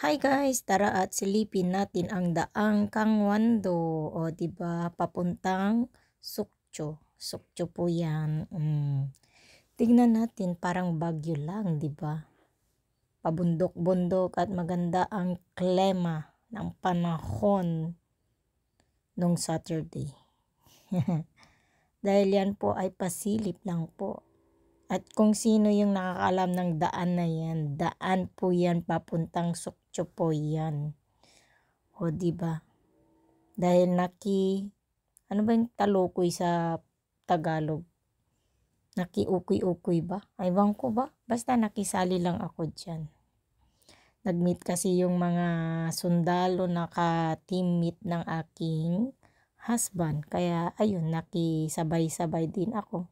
Hi guys, tara at silipin natin ang daang Kangwando. O, diba? Papuntang Sukcho. Sukcho po yan. Tignan natin, parang Bagyo lang, diba? Pabundok-bundok at maganda ang klima ng panahon nung Saturday. Dahil yan po ay pasilip lang po. At kung sino yung nakakaalam ng daan na yan, daan po yan papuntang Sukcho po yan. O diba? Dahil ano ba yung talukoy sa Tagalog? Nakiukoy-ukoy ba? Aywan ko ba? Basta nakisali lang ako dyan. Nag-meet kasi yung mga sundalo na ka-teammate ng aking husband. Kaya ayun, nakisabay-sabay din ako.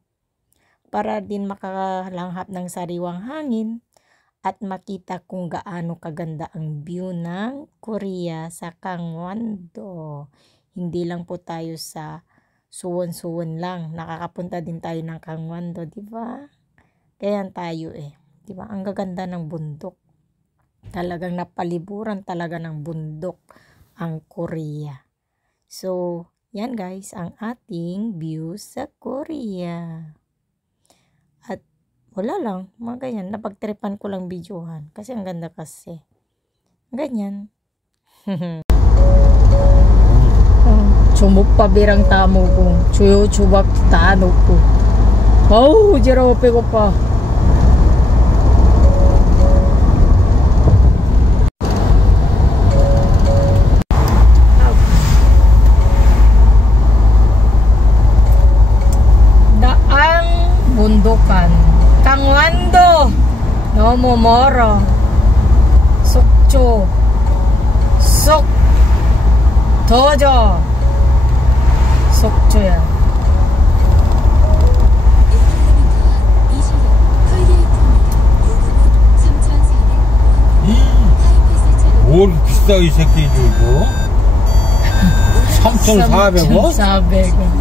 Para din makalanghap ng sariwang hangin at makita kung gaano kaganda ang view ng Korea sa Kangwando. Hindi lang po tayo sa Suwon-Suwon lang. Nakakapunta din tayo ng Kangwando, di ba? Kaya tayo di ba? Ang gaganda ng bundok. Talagang napaliburan talaga ng bundok ang Korea. So, yan guys, ang ating view sa Korea. At wala lang, mga ganyan. Napagtripan ko lang videohan. Kasi ang ganda kasi. Ganyan. Sumuk pa birang tamo ko. Chuyo-chubak tano ko. Oh, jirope ko pa. Bundukan Kangwando Nomomoro Sukcho Sok Tojo Sukcho yan. 뭘 비싸 이 새끼 이거 3,400원? 3,400원.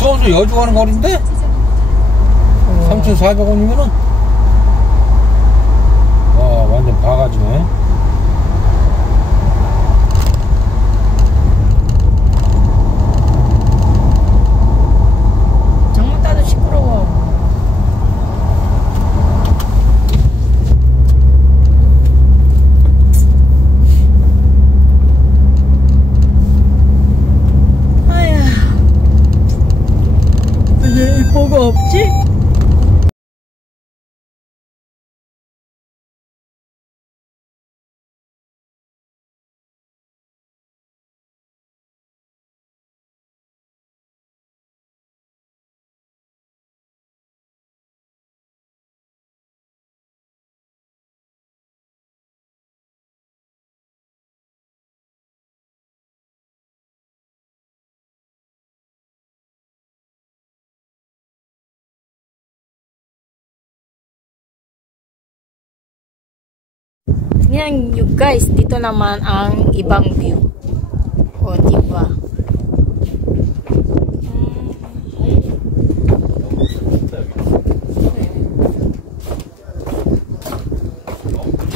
수원서 여주 가는 거리인데? 3,400원이면은 완전 바가지네. 정말 따도 시끄러워. 아야, 왜 이뻐가 없지? Yan, you guys, dito naman ang ibang view. O, diba?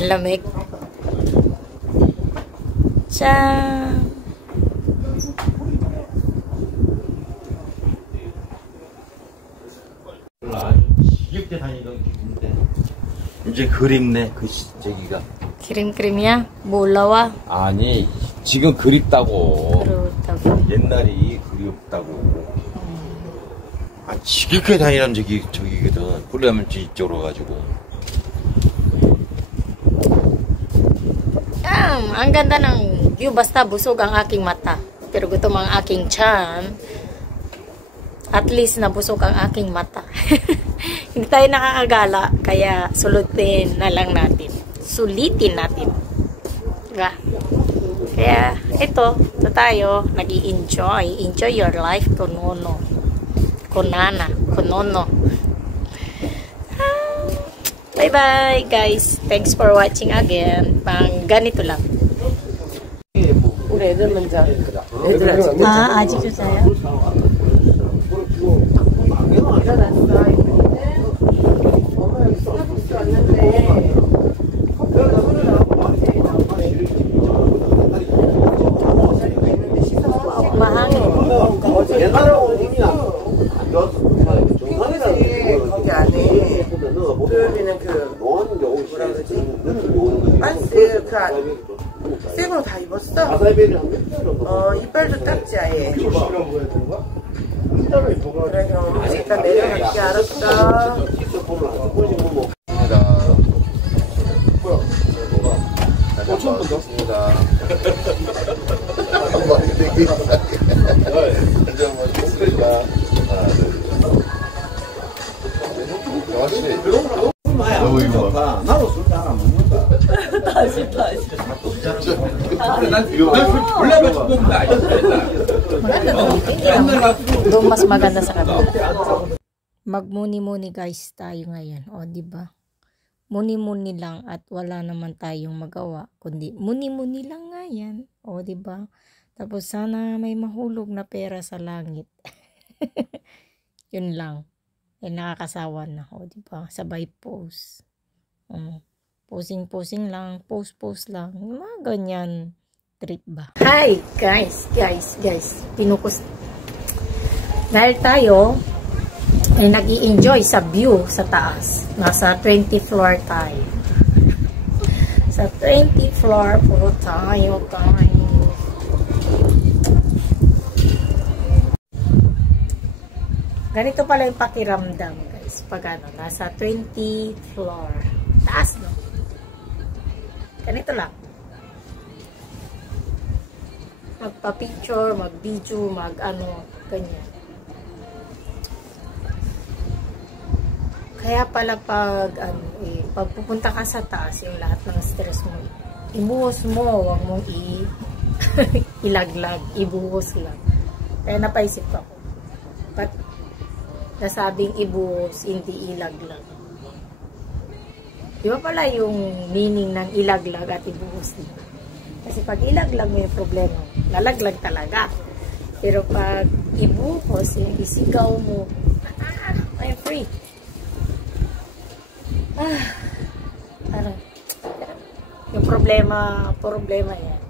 Lamig. Tiyaan! 지겹게 다니던 기분인데 이제 그립네 저기가. Kirim-kirimnya? Bulawa? 아니 지금 그립다고. 그렇다고. 옛날이 그립다고. 지겹게 다니던 저기거든. 그러려면 이쪽으로 가지고. Ang ganda ng view, basta busog ang aking mata. Pero gutom ang aking tiyan. At least nabusog ang aking mata. Hindi tayo nakakagala, kaya sulutin na lang natin. Sulitin natin. Diba? Kaya, ito tayo, nag-i-enjoy. Enjoy your life, kunono. Kunana, kunono. Bye-bye, guys. Thanks for watching again. Pang ganito lang. 우리 애들 먼저. 애들 아직. 아직 주세요? 일어났어. 엄마 여기 서비스 왔는데 커피가 너무 나오고 반스 새 거 다 입었어? 이빨도 닦지 아예. 그래 형 일단 내려갈게. 알았어. 너무 이거 봐. 나도 술 잘 안 먹는다. 다시. 원래 먹는 거 아니야. Doon mas maganda sa kanila. Magmuni-muni guys tayo ngayon. O, di ba? Muni-muni lang at wala naman tayong magawa. Kundi muni-muni lang nga yan. O, di ba? Tapos sana may mahulog na pera sa langit. Yun lang. Nakakasawa na. O, di ba? Sabay post. Posing lang. Post lang. Mga ganyan trip ba? Hi guys. Pinukus. Dahil tayo ay nag-i-enjoy sa view sa taas. Nasa 20th floor tayo. Sa 20th floor po tayo guys. Ganito pala yung pakiramdam guys. Pag ano, nasa 20th floor. Taas no? Ganito lang. Magpa-picture, mag-video, mag-ano, ganyan. Kaya pala pag pupunta ka sa taas, yung lahat ng stress mo, ibuhos mo, huwag mong ilaglag, ibuhos lang. Kaya napaisip ako. But, nasabing ibuhos, hindi ilaglag. Di ba pala yung meaning ng ilaglag at ibuhos lang? Kasi pag ilaglag mo yung problema, lalaglag talaga. Pero pag ibuhos, yung isigaw mo, I'm free. Yung problema yan.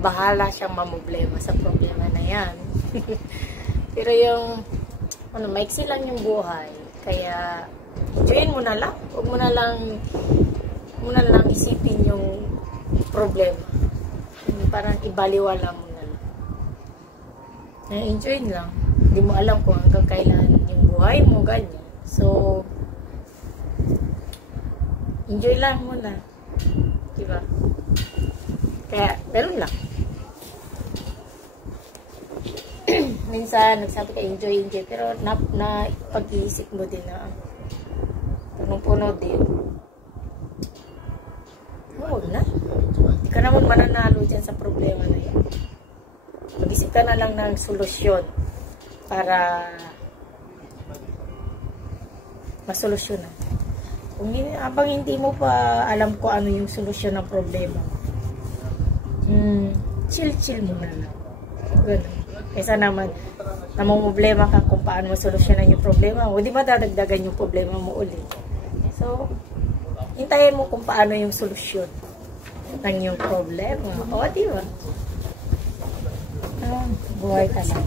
Bahala siyang mamoblema sa problema na yan. Pero yung, maiksi lang yung buhay. Kaya, enjoyin mo na lang. Huwag mo na lang isipin yung problema. Parang ibaliwala mo na lang. Enjoy lang. Hindi mo alam kung hanggang kailan yung buhay mo, ganyan. So, enjoy lang muna. Diba? Kaya, meron lang. Minsan, nagsabi ka enjoy. Pero, pag-iisip mo din na punong-puno din. Huwag na. Hindi ka naman mananalo dyan sa problema na yan. Mag-isip ka na lang ng solusyon para masolusyonan. Habang hindi mo pa alam ko ano yung solusyon ng problema, chill muna lang. Ganun. Kaysa naman, namumblema ka kung paano masolusyonan yung problema mo, di madadagdagan yung problema mo ulit. So, hintayin mo kung paano yung solusyon ng yung problema. O, di ba? Buhay ka lang.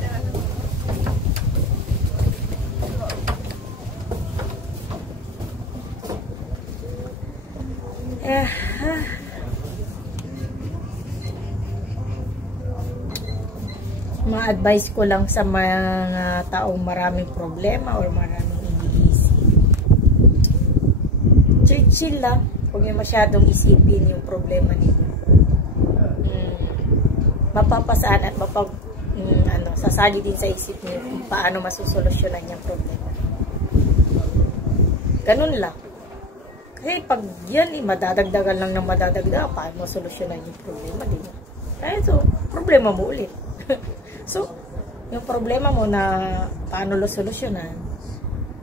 Ma-advise ko lang sa mga taong maraming problema or maraming iniisip. Chill lang. Huwag niyo masyadong isipin yung problema ninyo. Mapapasaan at sasali din sa isip niyo kung paano masusolusyonan yung problema. Ganun lang. Kasi pag yan, madadagdagan lang ng madadagdagan, paano masolusyonan yung problema, di ba? Kaya so, problema mo ulit. So, yung problema mo na paano solusyonan,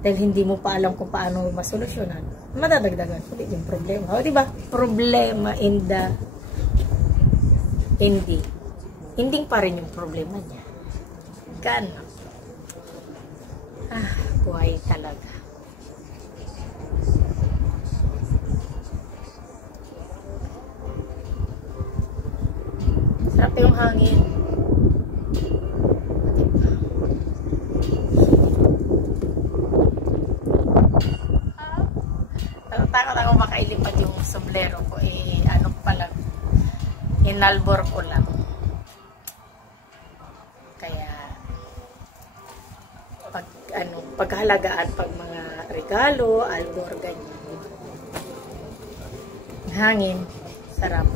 dahil hindi mo pa alam kung paano masolusyonan, madadagdagan ulit yung problema. O, diba? Problema in the ending. Ending pa rin yung problema niya. Gano'n. Buhay talaga. Sarap yung hangin. Takot ako makailipat yung sombrero ko. Ano pa lang. Inalbor ko lang. Kaya, paghalagaan, pag mga regalo, albor, ganyan. Hangin, sarap.